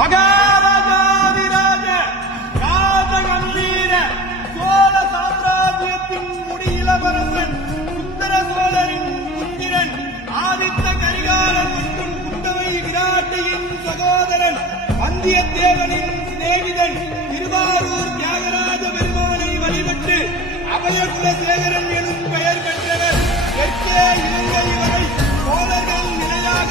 மகாராஜாதிராஜ ராஜகம்பீர சோழ சாம்ராஜ்யத்தின் முடியிலவரசன் சுந்தர சோழரின் புத்திரன் ஆதித்த கரிகாலன் மற்றும் குந்தவை விராட்டியின் சகோதரன் வந்தியத்தேவனின் சிநேகிதன் திருவாரூர் தியாகராஜ பெருமானை வழிபட்டு அபயகுலசேகரன் எனும் பெயர் பெற்றவர் தெற்கே இலங்கை வரை சோழர்கள் நிலையாக